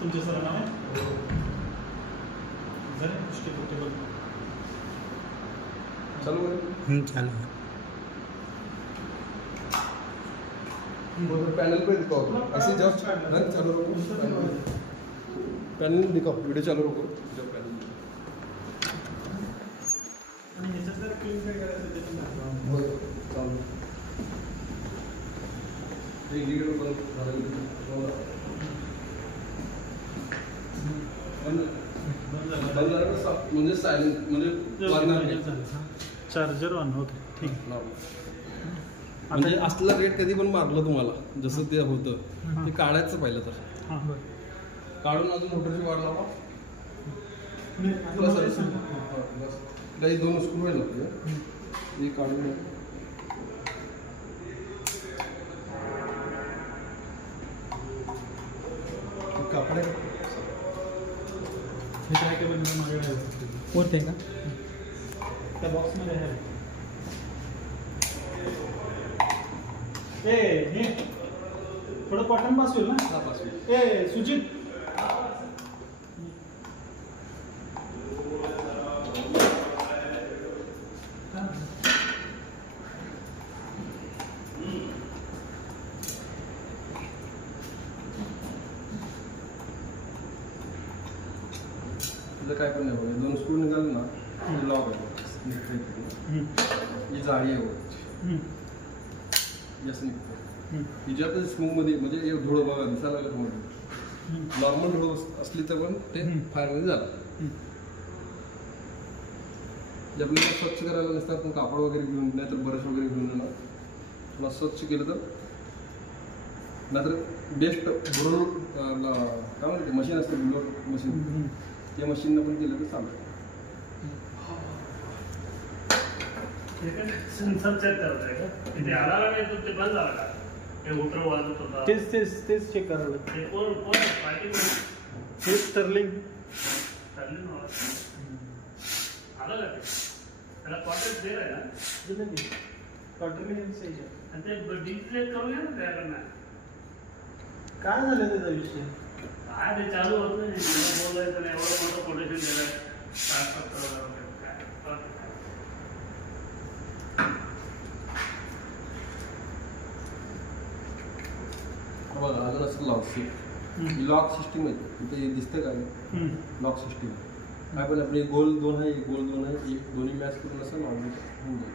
तुमचे सर नाव आहे चालू चालू पैनल पे दिखाओ ऐसे जस्ट रन चालू रखो पैनल दिखाओ वीडियो चालू रखो जब पैनल चालू म्हणजे सायलेंट म्हणजे चार्जर ऑन ओके ठीक म्हणजे असला रेट कधी पण मारलं तुम्हाला जसं ते होतं ते काढायचं पहिलं तर काढून अजून मोटरची वाढ लावा काही 2 स्क्रू आहे ना हे काढून कपडे हे काय केलं माझ्याकडे वरती आहे का त्या बॉक्समध्ये आहे हे थोडं कॉटन पास होईल ना ए सुजित काय पण नाही बघा 2 स्क्रू निघाले ना लॉक आहे ही जाळी आहे जास्त निघतो हिच्यातच स्मूथमध्ये म्हणजे धुळं बघा दिसायला लागलं तुम्हाला नॉर्मल धुळं असली तर पण ते फायरमध्ये झालं जे आपल्याला स्वच्छ करायला नसतं आपण कापड वगैरे घेऊन नाही तर ब्रश वगैरे घेऊन येणार पुन्हा स्वच्छ केलं तर नाहीतर बेस्ट ब्रोर काय म्हणते मशीन असते ब्लोअर मशीन त्या मशीननं पण केलं तर चालतं सेन्सर चेक करताय का तिथे आला नाही तर ते बंद झाला का हे मोटर वाजत होता तेच चेक करावं लागतं ते कोण पार्टी हे स्टर्लिंग आलं का ते त्याला कॉन्टॅक्ट दे आहे ना आणि ते डिस्प्ले करूया ना त्याकडनं काय झालं त्याचा विषय काय ते चालू होत नाही बोलायचं नाही एवढं मोठं कोटेशन दिलंय बघा अजून असं लॉक सिस्टीम आहे तिथे दिसतं काय लॉक सिस्टीम काय पण आपली गोल 2 आहे एक दोन्ही मॅच करून असं लावून होऊन जाईल